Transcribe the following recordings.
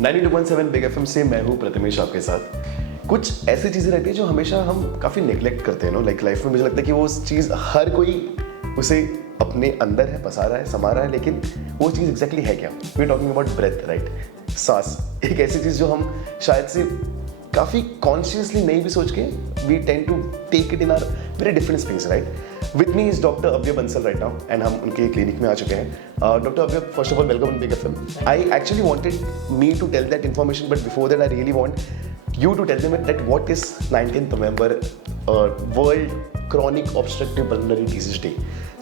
92.7 big FM से मैं हूँ प्रतिमेश आपके साथ। कुछ ऐसी चीज़ें रहती है जो हमेशा हम काफ़ी नेग्लेक्ट करते हैं, नो लाइक लाइफ में मुझे लगता है कि वो चीज़ हर कोई उसे अपने अंदर है, पसा रहा है, समा रहा है, लेकिन वो चीज़ एग्जैक्टली है क्या? We are talking about breath, right? सांस एक ऐसी चीज़ जो हम शायद से काफ़ी कॉन्शियसली नहीं भी सोच के we tend to take it in are very different space, right? With me is doctor Avya Bansal right now and हम उनके क्लिनिक में आ चुके हैं। Doctor Avya, first of all welcome in big FM. I actually wanted me to tell that information, but before that I really want you to tell them that what is 19th November World Chronic Obstructive Pulmonary Disease Day.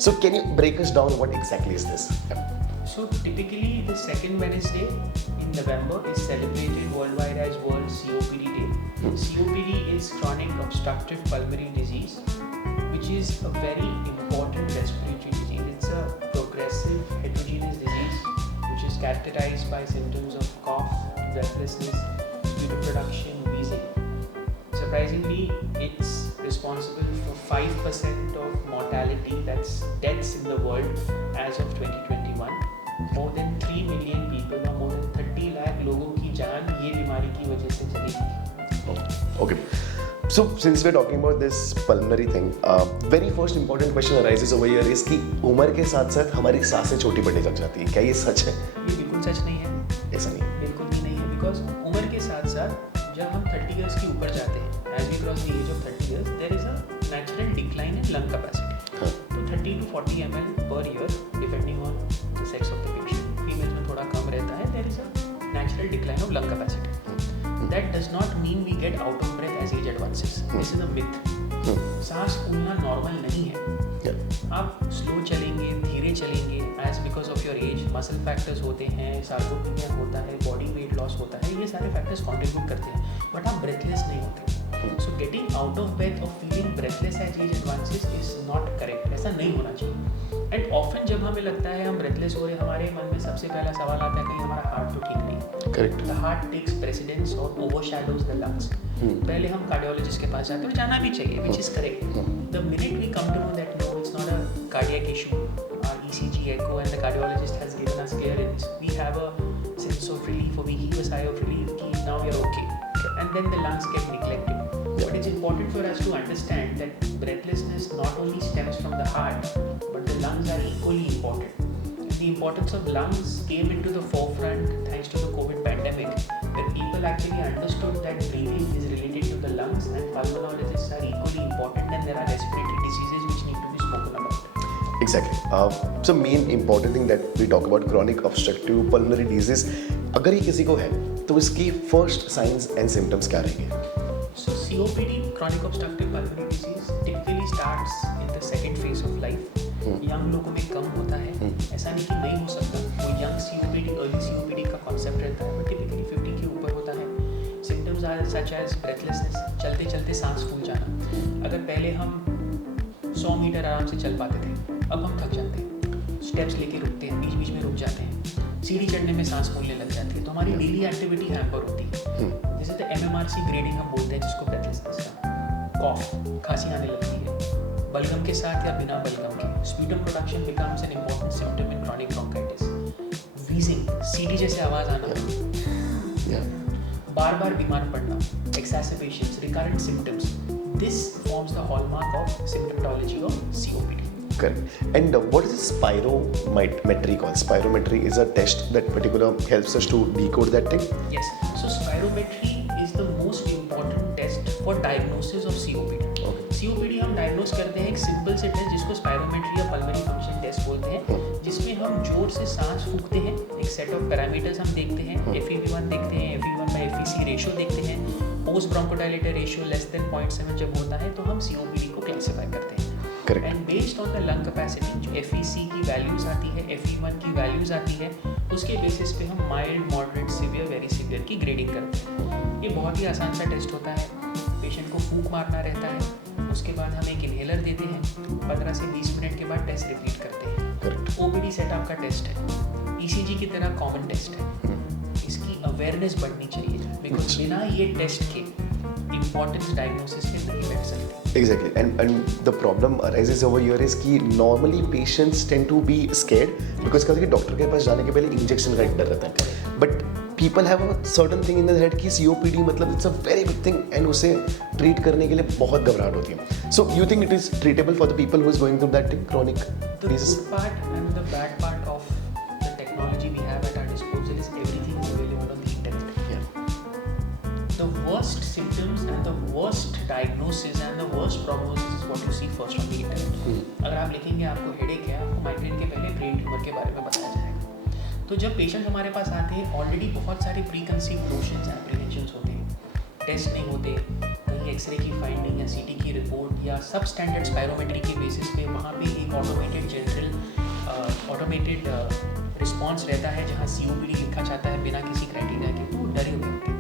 So can you break us down what exactly is this? So typically the second Wednesday in November is celebrated worldwide as World COPD Day. COPD is chronic obstructive pulmonary disease, which is a very important respiratory disease. It's a progressive heterogeneous disease which is characterized by symptoms of cough, breathlessness, fluid production, wheezing. Surprisingly, it's responsible for 5% of mortality, that's deaths in the world as of 2021. More than 3 million people or more than 30 lakh लोगों की जान ये बीमारी की वजह से चली गई। Okay. So since we're talking about this pulmonary thing, very first important question arises over here is कि उम्र के साथ साथ हमारी सांसें छोटी पड़ने लग जाती है। क्या ये सच है? ये बिल्कुल सच नहीं है। ऐसा नहीं। बिल्कुल भी नहीं है, बिकॉज उम्र के साथ साथ जब हम 30 इयर्स के ऊपर जाते हैं, as we cross the age of 30 years, there is a natural decline in lung capacity. तो 30 to 40 ml per year depending on the sex of the patient, females में थोड़ा कम रहता है, there is a natural decline of lung capacity. That does not mean we get out of breath as age advances. This is a myth. सांस फूलना normal नहीं है। आप स्लो चलेंगे, धीरे चलेंगे, as because of your age muscle factors होते हैं, सार्कोपीनिया होता है, बॉडी वेट लॉस होता है, ये सारे फैक्टर्स कंट्रीब्यूट करते हैं, बट आप ब्रेथलेस नहीं होते। So getting out of breath और feeling breathless as age advances is not correct. ऐसा नहीं होना चाहिए। एंड ऑफन जब हमें लगता है हम ब्रेथलेस हो रहे हैं, हमारे मन में सबसे पहला सवाल आता है कि हमारा हार्ट तो ठीक नहीं। Correct. The heart takes precedence और ओवरशैडोज द लंग्स। पहले हम कार्डियोलॉजिस्ट के पास जाते हैं, जाना भी चाहिए, which is correct. The minute we come to know that no, it's not a cardiac issue, our ECG echo and the cardiologist has given us clearance, we have a sense of relief or we heave a sigh of relief ki now we are okay, and then the lungs get neglected. But it's important for us to understand that breathlessness not only stems from the heart, but the lungs are equally important. The importance of lungs came into the forefront thanks to the COVID pandemic, where people actually understood that breathing is related to the lungs and pulmonologists are equally important, and there are respiratory diseases which need to be spoken about. Exactly. So main important thing that we talk about chronic obstructive pulmonary disease, अगर ये किसी को है तो इसकी first signs and symptoms क्या रहेंगे? So COPD, chronic obstructive pulmonary disease, typically starts in the second phase of life. Young लोगों में कम होता है, ऐसा नहीं कि नहीं हो सकता। वो यंग COPD, अर्ली COPD का कॉन्सेप्ट रहता है, बट टिपिकली 50 के ऊपर होता है। Symptoms are such as breathlessness, चलते चलते सांस फूल जाना। अगर पहले हम 100 मीटर आराम से चल पाते थे, अब हम थक जाते हैं, स्टेप्स लेके रुकते हैं, बीच बीच में रुक जाते हैं, सीढ़ी चढ़ने में सांस फूलने लग जाती है, तो हमारी डेली एक्टिविटी हैम्पर होती है। जैसे तो MMRC ग्रेडिंग हम बोलते हैं जिसको ब्रेथलेसनेस का। कॉफ, खांसी आने लगती है, बलगम के साथ या बिना बलगम के। Sputum production becomes an important symptom in chronic bronchitis. Wheezing, सीढ़ी जैसे आवाज आना, बार बार बीमार पड़ना, exacerbations, recurrent symptoms, this forms the hallmark of symptomatology of COPD. Correct. And what is spirometry called? Spirometry is a test that particular helps us to decode that thing. Yes. So spirometry is the most important test for diagnosis of COPD. Okay. COPD हम diagnose करते हैं एक simple से test जिसको spirometry या pulmonary function test बोलते हैं, जिसमें हम जोर से सांस फूंकते हैं, एक सेट ऑफ पैरामीटर्स हम देखते हैं, FEV1 देखते हैं, FEV1/FVC रेशियो देखते हैं, post bronchodilator ratio less than 0.7 जब होता है तो हम COPD को क्लासिफाई करते हैं। And based on the lung capacity जो FEC की वैल्यूज आती है, FE1 की वैल्यूज आती है, उसके बेसिस पे हम mild, moderate, severe, very severe की ग्रेडिंग करते हैं। ये बहुत ही आसान सा टेस्ट होता है। पेशेंट को फूंक मारना रहता है, उसके बाद हम एक इनहेलर देते हैं, 15 से 20 मिनट के बाद टेस्ट रिपीट करते हैं। OPD सेटअप का टेस्ट है, ECG की तरह कॉमन टेस्ट है। इसकी अवेयरनेस बढ़नी चाहिए, बिकॉज बिना ये टेस्ट के इम्पोर्टेंस डायग्नोसिस पे नहीं बैठ सकते। Exactly, and the problem arises over here is कि normally patients tend to be scared because कभी डॉक्टर के पास जाने के पहले इंजेक्शन का एक डर रहता है, but people have a certain thing in their head कि COPD मतलब it's a very big thing and उसे treat करने के लिए बहुत घबराहट होती है. So you think it is treatable for the people who is going through that thing, chronic The disease? good part and the bad part of the technology we have at our disposal is everything is available on the internet. Yeah. The worst symptoms and the worst diagnosis and the worst prognosis is what you see first on the internet. अगर आप लिखेंगे आपको headache है, आपको migraine के पहले brain tumour के बारे में बताया जाएगा. तो जब पेशेंट हमारे पास आते हैं ऑलरेडी बहुत सारे प्री कंसीव नोशंस एप्रीहेंशंस होते हैं, टेस्ट नहीं होते, कहीं एक्सरे की फाइंडिंग या सीटी की रिपोर्ट या सब स्टैंडर्ड स्पायरोमेट्री के बेसिस पे वहाँ पे एक ऑटोमेटेड रिस्पॉन्स रहता है जहाँ COPD लिखा जाता है बिना किसी क्राइटेरिया के. तो डरे हुए होते हैं.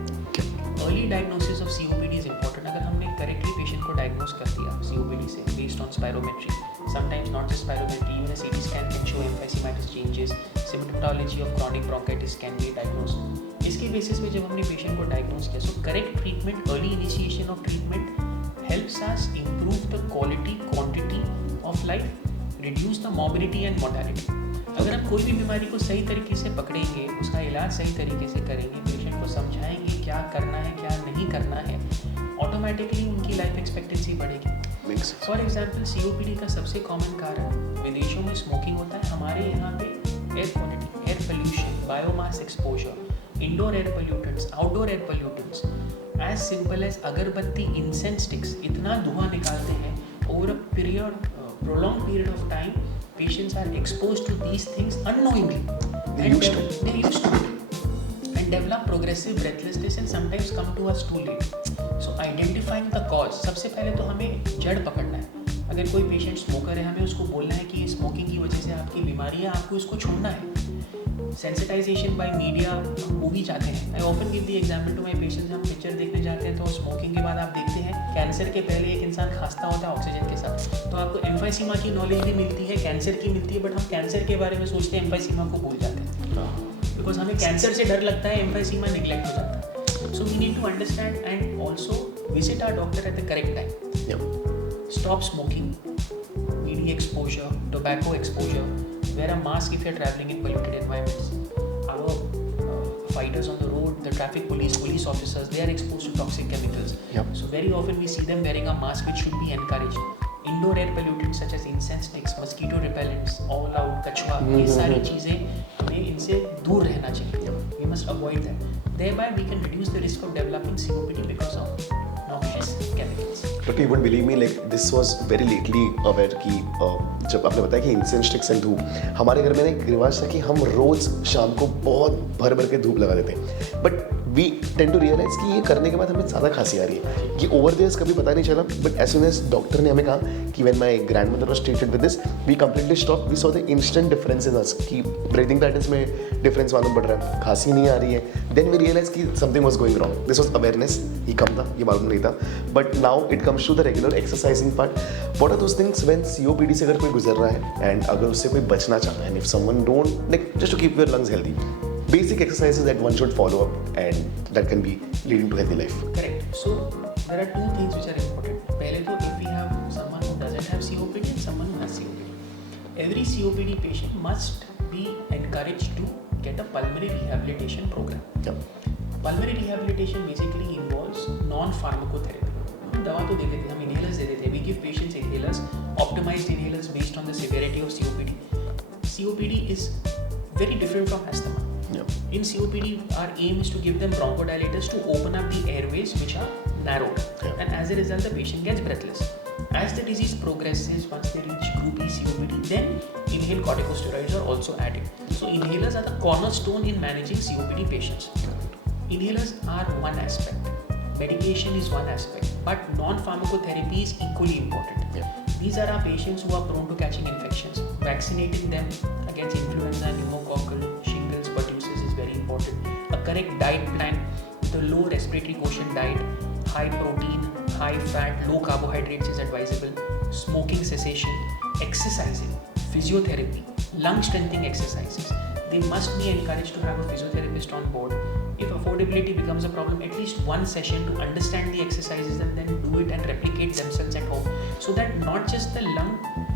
Early diagnosis of COPD is important. अगर हमने करेक्टली पेशेंट को डायग्नोज कर दिया COPD से based on spirometry, sometimes not just spirometry, even a CT scan can show emphysematous changes, symptomatology of chronic bronchitis can be diagnosed. इसके basis पे जब हमने पेशेंट को डायग्नोज किया, so correct treatment, early initiation of treatment helps us improve the quality, quantity of life, reduce the morbidity and mortality. अगर हम कोई भी बीमारी को सही तरीके से पकड़ेंगे, उसका इलाज सही तरीके से करेंगे, पेशेंट को समझाएंगे क्या करना है क्या नहीं करना है, ऑटोमेटिकली उनकी लाइफ एक्सपेक्टेंसी बढ़ेगी. फॉर एग्जाम्पल COPD का सबसे कॉमन कारण विदेशों में स्मोकिंग होता है. हमारे यहाँ पे air quality, air pollution, biomass exposure, indoor air pollutants, outdoor air pollutants, as simple as agarbatti, incense sticks इतना धुआं निकालते हैं. Over a period, prolonged period of time, patients are exposed to these things unknowingly. They're used to it. And develop progressive breathlessness and sometimes come to us too late. So identifying the cause, सबसे पहले तो हमें जड़ पकड़ना है. अगर कोई patient smoker है, हमें उसको बोलना है कि ये स्मोकिंग की वजह से आपकी बीमारी है, आपको इसको छोड़ना है. सेंसिटाइजेशन बाय मीडिया, हम मूवी जाते हैं. I often give the example to my patients. हम पिक्चर देखने जाते हैं तो स्मोकिंग के बाद आप देखते हैं कैंसर के पहले एक इंसान खांसता होता है ऑक्सीजन के साथ. तो आपको एम्फाइसीमा की नॉलेज भी मिलती है, कैंसर की मिलती है, बट हम कैंसर के बारे में सोचते हैं, एम्फाइसीमा को भूल जाते हैं. बिकॉज हमें कैंसर से डर लगता है, एम्फाइसीमा निगलेक्ट हो जाता है. So we need to understand and also visit our doctor at the correct time. Yep. Stop smoking, BD exposure, tobacco exposure, wear a mask if you're traveling in polluted environments. Our fighters on the road, the traffic police officers, they are exposed to toxic chemicals. Yep. So very often we see them wearing a mask, which should be encouraged. Indoor air pollutants such as incense sticks, mosquito repellents, all out, कछुआ, ये सारी चीज़ें हमें इनसे दूर रहना चाहिए. We must avoid them. Thereby we can reduce the risk of developing COPD because of noxious chemicals. But you wouldn't believe me, like this was very lately aware कि जब आपने बताया कि इंसेंस स्टिक्स एंड धूप, हमारे घर में एक रिवाज था कि हम रोज शाम को बहुत भर भर के धूप लगा देते हैं. But we tend to realize कि ये करने के बाद हमें ज़्यादा खांसी आ रही है. ये ओवर द इयर्स कभी पता नहीं चला, but as soon as doctor ने हमें कहा कि when my grandmother was treated with this, we completely stop. We saw the instant difference in us कि ब्रीथिंग पैटर्न्स में डिफरेंस मालूम पड़ रहा है, खांसी नहीं आ रही है. देन वी रियलाइज कि something was going wrong. This was awareness ही कम था, ये मालूम नहीं था. But now it comes to the regular exercising part. What are those things when COPD से अगर कोई गुजर रहा है एंड अगर उससे कोई बचना चाहता है, and if someone don't like just to keep your lungs healthy, basic exercises that one should follow up and that can be leading to healthy life. Correct. So there are two things which are important. पहले तो if we have someone who doesn't have COPD and someone who has COPD, every COPD patient must be encouraged to get a pulmonary rehabilitation program. Yep. Pulmonary rehabilitation basically involves non-pharmacotherapy. हम दवा तो देते थे, हम inhalers देते थे. We give patients inhalers, optimized inhalers based on the severity of COPD. COPD is very different from asthma. Yep. In COPD, our aim is to give them bronchodilators to open up the airways which are narrowed, and as a result, the patient gets breathless. As the disease progresses, once they reach group E COPD, then inhaled corticosteroids are also added. So inhalers are the cornerstone in managing COPD patients. Inhalers are one aspect, medication is one aspect, but non-pharmacotherapy is equally important. These are our patients who are prone to catching infections. Vaccinating them against influenza, pneumococcal, shingles, pertussis is very important. A correct diet plan with a low respiratory quotient diet, high protein, high fat, low carbohydrates is advisable. Smoking cessation, exercising, physiotherapy, lung strengthening exercises. They must be encouraged to have a physiotherapist on board. If affordability becomes a problem, at least one session to understand the exercises and then do it and replicate themselves at home, so that not just the lung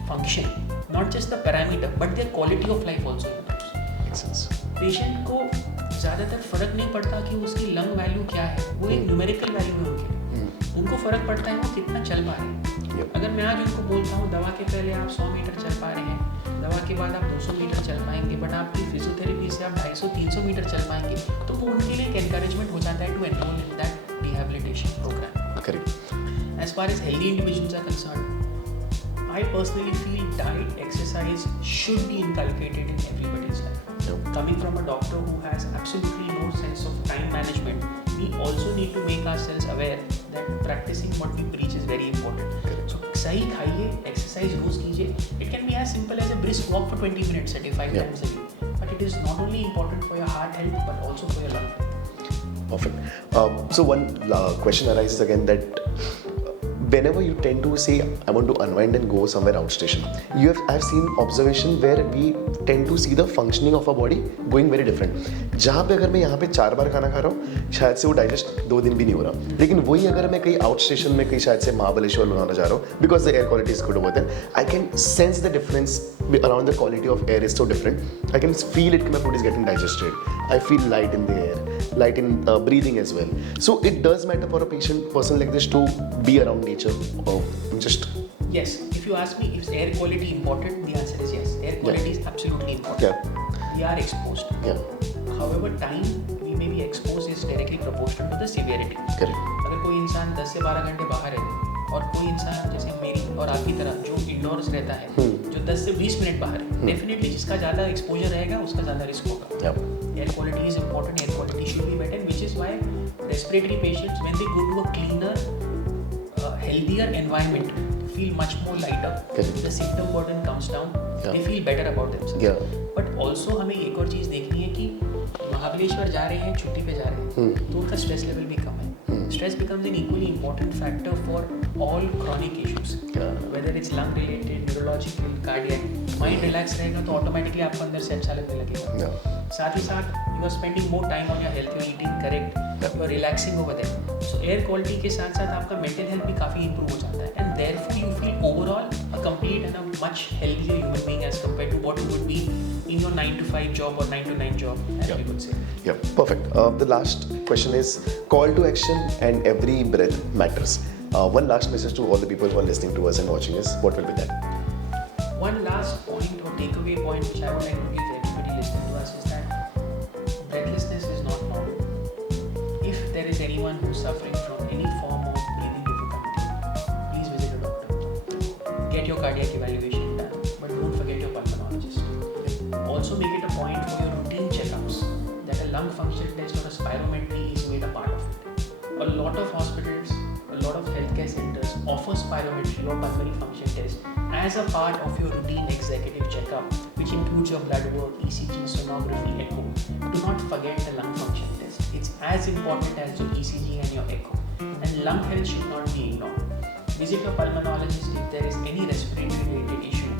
function, not just the parameter, but their quality of life also improves. Makes sense. Patient को ज़्यादातर फ़र्क नहीं पड़ता कि उसकी lung value क्या है, वो एक न्यूमेरिकल वैल्यू है उनके लिए। उनको फ़र्क पड़ता है वो कितना चल पा रहे हैं। अगर मैं आज उनको बोलता हूँ दवा के पहले आप 100 मीटर चल पा रहे हैं, दवा के बाद आप 200 मीटर चल पाएंगे, बट आपकी फिजियोथेरेपी से आप 250-300 मीटर चल पाएंगे, तो वो उनके लिए एक एनकरेजमेंट हो जाता है to enroll in that rehabilitation program. Correct. As far as healthy individuals are concerned, I personally feel diet, exercise should be inculcated in everybody's life. Coming from a doctor who has absolutely no sense of time management, we also need to make ourselves aware that practicing what we preach is very important. So सही खाइए, exercise रोज कीजिए. It can be as simple as a brisk walk for 20 minutes 35 times a week. But it is not only important for your heart health but also for your lung health. Perfect. So one question arises again that whenever you tend to say I want to unwind and go somewhere outstation, I've seen observation where we tend to see the functioning of our body going very different. जहाँ पे अगर मैं यहाँ पे 4 बार खाना खा रहा हूँ, शायद से वो डाइजेस्ट 2 दिन भी नहीं हो रहा, लेकिन वही अगर मैं कहीं आउट स्टेशन में कहीं शायद से महाबलेश्वर लोनावला जा रहा हूँ, because the air quality is good over there, I can sense the difference around the quality of air is so different. I can feel it, my food is getting digested. I feel light in the air, light in breathing as well. So it does matter for a person like this to be around nature. Just yes. If you ask me, is air quality important? The answer is yes. Air quality is absolutely important. We are exposed. However, time we may be exposed is directly proportional to the severity. Correct. अगर कोई इंसान 10 से 12 घंटे बाहर है और कोई इंसान जैसे मेरी और आपकी तरह जो इंडोर्स रहता है, जो 10 से 20 मिनट बाहर है, डेफिनेटली जिसका ज़्यादा एक्सपोजर रहेगा उसका ज़्यादा रिस्क होगा। Air quality is important, air quality should be better, which is why respiratory patients when they go to a cleaner healthier environment feel much more lighter, the symptom burden comes down, they feel better about themselves. But also हमें एक और चीज़ देखनी है कि महाबलेश्वर जा रहे हैं, छुट्टी पे जा रहे हैं, तो उनका स्ट्रेस लेवल भी कम है. Stress becomes an equally important factor for all chronic issues, whether it's lung related, neurological, cardiac. Mind relax रहेगा तो automatically आपको अंदर से अच्छा लगने लगेगा. साथ ही साथ you are spending more time on your health, you are eating correct, you are relaxing over there. So air quality के साथ साथ आपका mental health भी काफ़ी improve हो जाता है, and therefore you feel overall a complete and a much healthier human being as compared to what you would be in your 9 to 5 job or 9 to 9 job, as we could say. Yeah, perfect. The last question is call to action, and every breath matters. One last message to all the people who are listening to us and watching us. What will be that? One last point or takeaway point which I would like to give everybody listening to us is that breathlessness is not normal. If there is anyone who's suffering from any form of breathing difficulty, please visit a doctor. Get your cardiac evaluation done, but don't forget your pulmonologist. Also make it a point for your routine checkups that a lung function test or a spirometry is made a part of it. A lot of hospitals, a lot of healthcare centers offer spirometry or pulmonary function test as a part of your routine executive checkup, which includes your blood work, ECG, sonography, echo. Do not forget the lung function test. It's as important as your ECG and your echo. And lung health should not be ignored. Visit your pulmonologist if there is any respiratory related issue.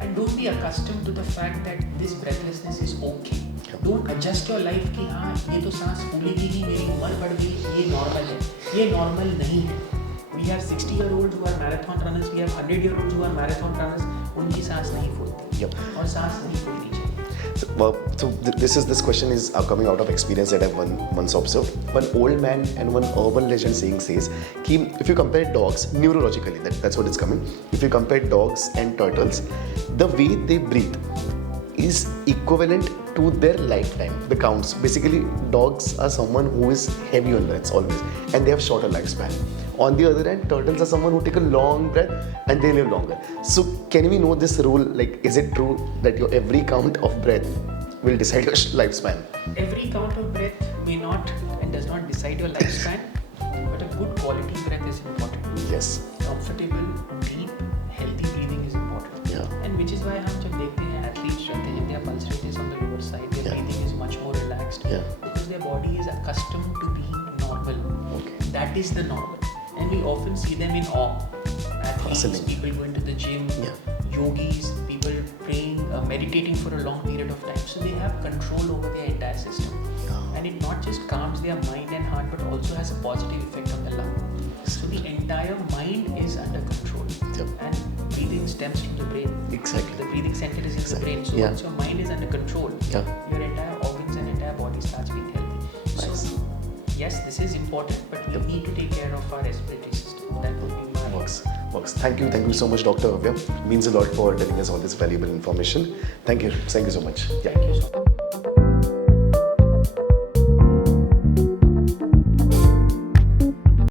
And don't be accustomed to the fact that this breathlessness is okay. Don't adjust your life कि हाँ ये तो सांस फूलेगी ही, मेरी उम्र बढ़ गई, ये नॉर्मल है. ये नॉर्मल नहीं है. We have 60-year-olds who are marathon runners. We have 100-year-olds who are marathon runners. उनकी सांस नहीं फूलती. और सांस नहीं फूलनी चाहिए. This question is coming out of experience that I've once observed. One old man and one urban legend saying says कि if you compare dogs neurologically, that's what it's coming. If you compare dogs and turtles, the way they breathe is equivalent to their lifetime, the counts. Basically, dogs are someone who is heavy on breaths always, and they have shorter lifespan. On the other hand, turtles are someone who take a long breath and they live longer. So, can we know this rule? Like, is it true that your every count of breath will decide your lifespan? Every count of breath may not and does not decide your lifespan, but a good quality breath is important. Yes. Comfortable, deep, healthy breathing is important. Yeah. And which is why हम जब देखते हैं athletes रहते हैं, their pulse rate is on the lower side, their breathing is much more relaxed, because their body is accustomed to being normal. Okay. That is the normal. And we often see them in awe. Athletes, people going to the gym, yogis, people praying, meditating for a long period of time. So they have control over their entire system. And it not just calms their mind and heart, but also has a positive effect on the lung. So the entire mind is under control. And breathing stems from the brain. Exactly. The breathing center is in the brain. So once your mind is under control, your entire organs and entire body starts being yes, this is important, but we need to take care of our respiratory system. That would be my Works. Thank you so much, Dr. Avya. Means a lot for telling us all this valuable information. Thank you so much. Thank you so much.